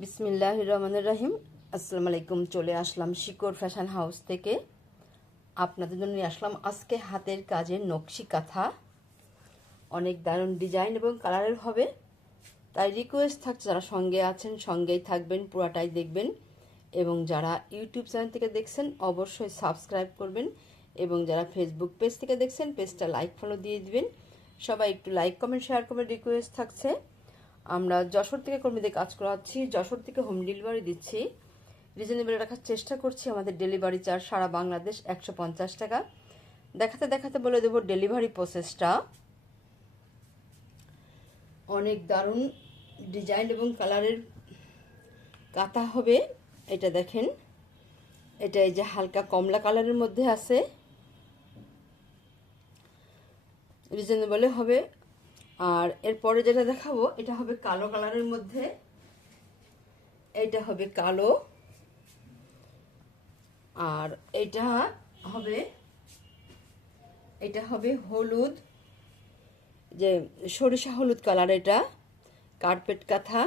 বিসমিল্লাহির রহমানির রহিম। আসসালামু আলাইকুম। চলে আসলাম শিকড় ফ্যাশন হাউস থেকে। আপনাদের জন্য নিয়ে আসলাম আজকে হাতের কাজের নকশি কাঁথা। অনেক দারুণ ডিজাইন এবং কালারের হবে, তাই রিকোয়েস্ট থাকছে যারা সঙ্গে আছেন সঙ্গেই থাকবেন, পুরাটাই দেখবেন। এবং যারা ইউটিউব চ্যানেল থেকে দেখছেন অবশ্যই সাবস্ক্রাইব করবেন, এবং যারা ফেসবুক পেজ থেকে দেখছেন পেজটা লাইক ফলো দিয়ে দিবেন। সবাই একটু লাইক কমেন্ট শেয়ার করবেন রিকোয়েস্ট থাকছে। আমরা যশোর থেকে কর্মীদের কাজ করাচ্ছি, যশোর থেকে হোম ডেলিভারি দিচ্ছি। রিজনেবল রাখার চেষ্টা করছি। আমাদের ডেলিভারি চার্জ সারা বাংলাদেশ 150 টাকা। দেখাতে দেখাতে বলে দেবো ডেলিভারি প্রসেসটা। অনেক দারুণ ডিজাইন এবং কালারের কাঁথা হবে। এটা দেখেন, এটা এই যে হালকা কমলা কালারের মধ্যে আছে, রিজনেবলে হবে। আর এরপরে যেটা দেখাবো এটা হবে কালো কালারের মধ্যে, এটা হবে কালো, আর এটা হবে হলুদ, যে সরিষা হলুদ কালার। এটা কার্পেট কাঁথা।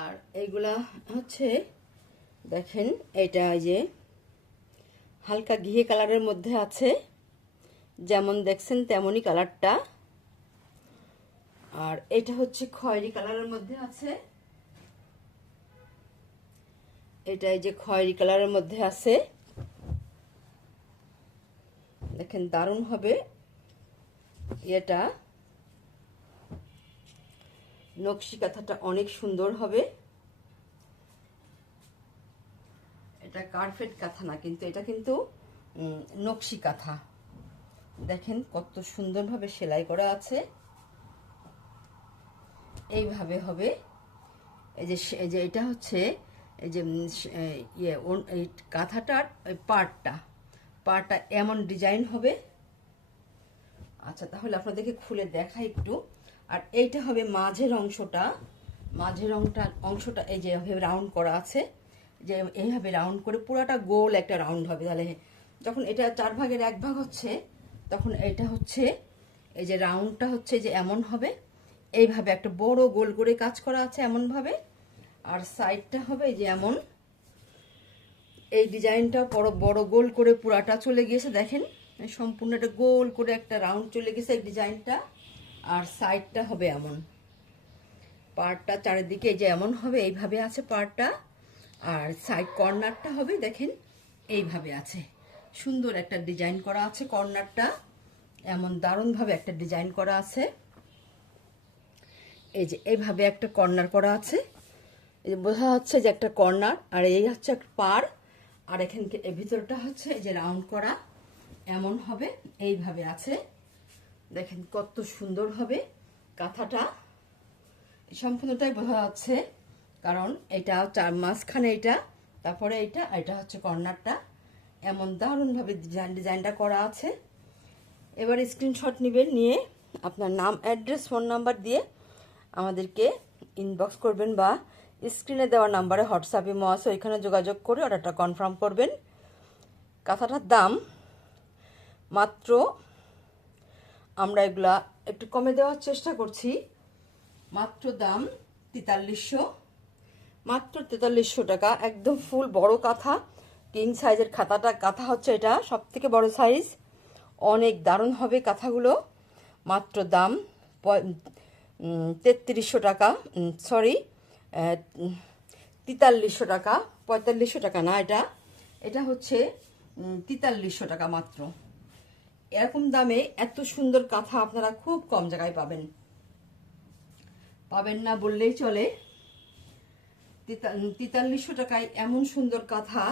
আর এইগুলা হচ্ছে দেখেন, এটা এই যে হালকা ঘিয়ে কালারের মধ্যে আছে, যেমন দেখছেন তেমনই কালারটা। আর এটা হচ্ছে খয়েরি কালারের মধ্যে আছে, এটা এই যে খয়েরি কালারের মধ্যে আছে। দেখেন দারুণ হবে এটা। নকশি কাঁথাটা অনেক সুন্দর হবে। এটা কার্পেট কাঁথা না, কিন্তু এটা কিন্তু নকশি কাঁথা। দেখেন কত সুন্দরভাবে সেলাই করা আছে। এইভাবে হবে। এই যে এটা হচ্ছে এই যে এই কাঁথাটার পার্টটা এমন ডিজাইন হবে। আচ্ছা, তাহলে আপনাদেরকে খুলে দেখাই একটু। আর এইটা হবে মাঝের অংশটা এই যে রাউন্ড করা আছে, যে এইভাবে রাউন্ড করে পুরাটা গোল একটা রাউন্ড হবে। তাহলে যখন এটা 4 ভাগের 1 ভাগ হচ্ছে, তখন এটা হচ্ছে এই যে রাউন্ডটা হচ্ছে যে এমন হবে। এইভাবে একটা বড় গোল করে কাজ করা আছে এমনভাবে। আর সাইডটা হবে এই যে এমন। এই ডিজাইনটা বড় গোল করে পুরাটা চলে গিয়েছে। দেখেন সম্পূর্ণ একটা গোল করে একটা রাউন্ড চলে গেছে এই ডিজাইনটা। আর সাইডটা হবে এমন, পার্টটা চারিদিকে এই যে এমন হবে, এইভাবে আছে পার্টটা। আর সাইড কর্নারটা হবে দেখেন এইভাবে আছে, সুন্দর একটা ডিজাইন করা আছে। কর্নারটা এমন দারুণভাবে একটা ডিজাইন করা আছে। এই যে এইভাবে একটা কর্নার করা আছে, এই যে বোঝা যাচ্ছে যে একটা কর্নার। আর এই হচ্ছে একটা পার। আর এখানকে এই ভিতরটা হচ্ছে এই যে রাউন্ড করা এমন হবে, এইভাবে আছে। দেখেন কত সুন্দর হবে কাঁথাটা। সম্পূর্ণটাই বোঝা যাচ্ছে, কারণ এটা মাঝখানে এটা, তারপরে এটা হচ্ছে কর্নারটা। এমন দারুণভাবে ডিজাইনটা করা আছে। এবার স্ক্রিনশট নেবেন, নিয়ে আপনার নাম, অ্যাড্রেস, ফোন নাম্বার দিয়ে আমাদেরকে ইনবক্স করবেন, বা স্ক্রিনে দেওয়া নাম্বারে হোয়াটসঅ্যাপে আছে ওইখানে যোগাযোগ করে অর্ডারটা কনফার্ম করবেন। কাঁথাটার দাম মাত্র, আমরা এগুলা একটু কমে দেওয়ার চেষ্টা করছি, মাত্র দাম 4300, মাত্র 4300 টাকা। একদম ফুল বড় কাঁথা, কিং সাইজের কাঁথা হচ্ছে এটা, সব থেকে বড় সাইজ। অনেক দারুণ হবে কাঁথাগুলো। মাত্র দাম 3300 টাকা, সরি 4300 টাকা, 4500 টাকা না, এটা হচ্ছে 4300 টাকা মাত্র। এরকম দামে এত সুন্দর কাঁথা আপনারা খুব কম জায়গায় পাবেন না বললেই চলে। 4300 টাকায় এমন সুন্দর কাঁথা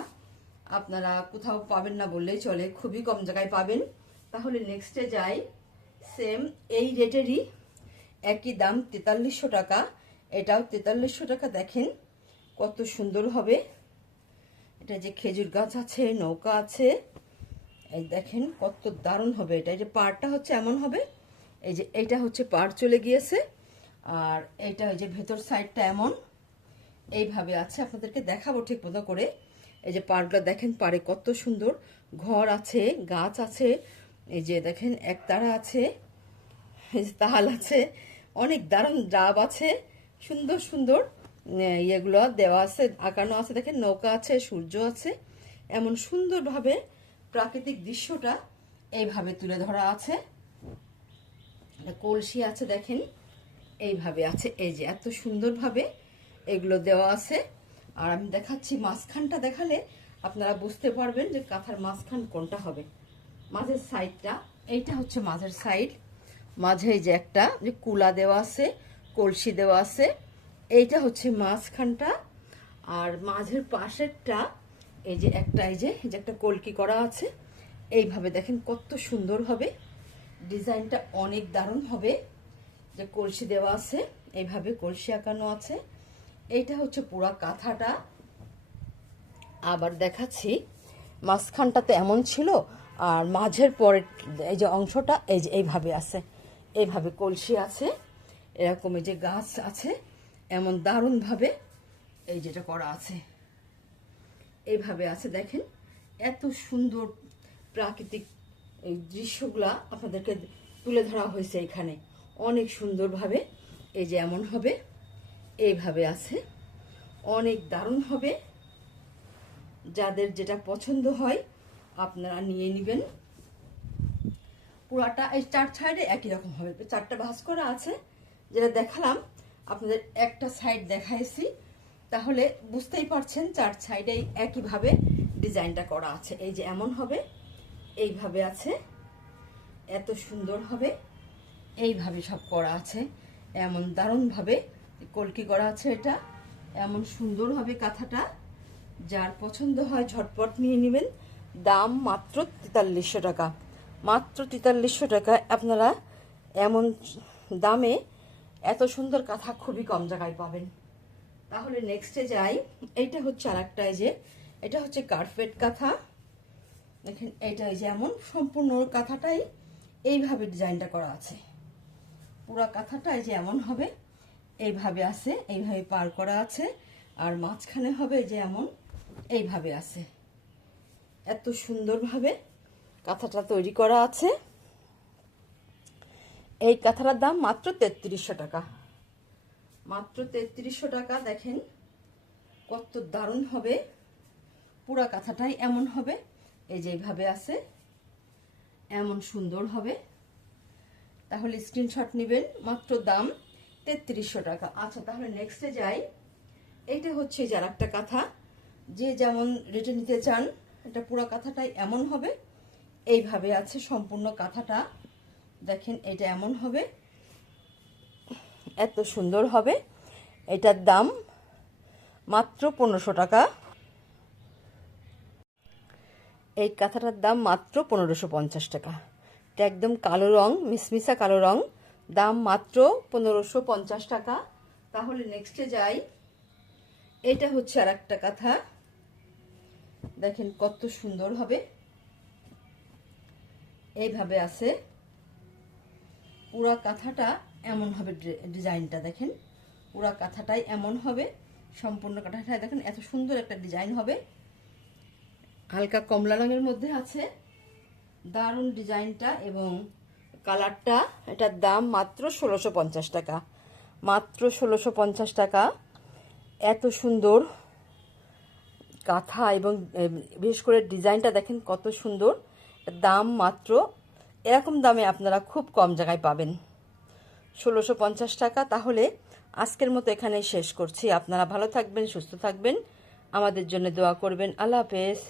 আপনারা কোথাও পাবেন না বললেই চলে, খুবই কম জায়গায় পাবেন। তাহলে নেক্সটে যাই। সেম এই রেটেরই একই দাম 4300 টাকা, এটাও 4300 টাকা। দেখেন কত সুন্দর হবে। এটা যে খেজুর গাছ আছে, নৌকা আছে, এই দেখেন কত দারুণ হবে এটা। এই যে পাড়টা হচ্ছে এমন হবে, এই যে এইটা হচ্ছে পাড় চলে গিয়েছে। আর এইটা এই যে ভেতর সাইডটা এমন এইভাবে আছে, আপনাদেরকে দেখাবো ঠিক মতো করে। এই যে পাড়গুলো দেখেন, পাড়ে কত সুন্দর ঘর আছে, গাছ আছে, এই যে দেখেন একতারা আছে, এই যে তাল আছে, অনেক দারুণ ডাব আছে, সুন্দর সুন্দর ইয়েগুলো দেওয়া আছে, আঁকানো আছে। দেখেন নৌকা আছে, সূর্য আছে, এমন সুন্দরভাবে প্রাকৃতিক দৃশ্যটা এইভাবে তুলে ধরা আছে। কলসি আছে দেখেন, এইভাবে আছে। এই যে এত সুন্দরভাবে এগুলো দেওয়া আছে। আর আমি দেখাচ্ছি মাঝখানটা, দেখালে আপনারা বুঝতে পারবেন যে কাঁথার মাঝখান কোনটা হবে। মাঝের সাইডটা, এইটা হচ্ছে মাঝের সাইড। মাঝে এই যে একটা যে কুলা দেওয়া আছে, কলসি দেওয়া আছে, এইটা হচ্ছে মাঝখানটা। আর মাঝের পাশেরটা এই যে একটা, এই যে একটা কলকি করা আছে। এইভাবে দেখেন কত সুন্দর হবে, ডিজাইনটা অনেক দারুণ হবে। যে কলসি দেওয়া আছে, এইভাবে কলসি আঁকানো আছে। এইটা হচ্ছে পুরা কাঁথাটা। আবার দেখাচ্ছি মাঝখানটা তো এমন ছিল, আর মাঝের পরে এই যে অংশটা এই যে এইভাবে আছে, এইভাবে কলসি আছে, এরকম এই যে গাছ আছে, এমন দারুণভাবে এই যেটা করা আছে, এইভাবে আছে। দেখেন এত সুন্দর প্রাকৃতিক এই দৃশ্যগুলা আপনাদেরকে তুলে ধরা হয়েছে এখানে অনেক সুন্দরভাবে। এই যে এমন হবে, এইভাবে আছে, অনেক দারুণ হবে। যাদের যেটা পছন্দ হয় আপনারা নিয়ে নেবেন। পুরাটা এই চার সাইডে একই রকম হবে, চারটা ভাঁজ করা আছে। যেটা দেখালাম আপনাদের একটা সাইড দেখাইছি, তাহলে বুঝতেই পারছেন চার সাইডেই একইভাবে ডিজাইনটা করা আছে। এই যে এমন হবে, এইভাবে আছে, এত সুন্দর হবে, এইভাবে সব করা আছে, এমন দারুণভাবে কলকি করা আছে। এটা এমন সুন্দর হবে কাঁথাটা। যার পছন্দ হয় ঝটপট নিয়ে নেবেন। দাম মাত্র 4300 টাকা, মাত্র 4300 টাকা। আপনারা এমন দামে এত সুন্দর কাঁথা খুবই কম জায়গায় পাবেন। তাহলে নেক্সটে যাই। এইটা হচ্ছে আর একটা, যে এটা হচ্ছে কার্পেট কাঁথা। দেখেন এইটা এই যে এমন সম্পূর্ণ কাঁথাটাই এইভাবে ডিজাইনটা করা আছে। পুরা কাঁথাটা এই যে এমন হবে, এইভাবে আছে, এইভাবে পার করা আছে। আর মাঝখানে হবে যে এমন এইভাবে আছে। এত সুন্দরভাবে কাঁথাটা তৈরি করা আছে। এই কাঁথাটার দাম মাত্র 3300 টাকা, মাত্র 3300 টাকা। দেখেন কত দারুণ হবে, পুরা কাঁথাটাই এমন হবে। এই যে এইভাবে আছে, এমন সুন্দর হবে। তাহলে স্ক্রিনশট নেবেন, মাত্র দাম 3300 টাকা। আচ্ছা তাহলে নেক্সটে যাই। এইটা হচ্ছে যে আর একটা কাঁথা, যে যেমন রেটে নিতে চান। এটা পুরো কাঁথাটাই এমন হবে, এইভাবে আছে সম্পূর্ণ কাঁথাটা। দেখেন এটা এমন হবে, এত সুন্দর হবে। এটার দাম মাত্র 1500 টাকা। এই কাঁথাটার দাম মাত্র 1550 টাকা। এটা একদম কালো রং, মিসমিসা কালো রং, দাম মাত্র 1550 টাকা। তাহলে নেক্সটে যাই। এটা হচ্ছে আর একটা কাঁথা, দেখেন কত সুন্দর হবে, এইভাবে আছে। পুরা কাঁথাটা এমন হবে, ডিজাইনটা দেখেন, পুরা কাঁথাটাই এমন হবে, সম্পূর্ণ কাঁথাটাই দেখেন এত সুন্দর একটা ডিজাইন হবে। হালকা কমলা রঙের মধ্যে আছে, দারুণ ডিজাইনটা এবং কালারটা। এটার দাম মাত্র 1650 টাকা, মাত্র 1650 টাকা। এত সুন্দর কাঁথা এবং বিশেষ করে ডিজাইনটা দেখেন কত সুন্দর। দাম মাত্র, এরকম দামে আপনারা খুব কম জায়গায় পাবেন, 1650 টাকা। তাহলে আজকের মতো এখানেই শেষ করছি। আপনারা ভালো থাকবেন, সুস্থ থাকবেন, আমাদের জন্য দোয়া করবেন। আল্লাহ হাফেজ।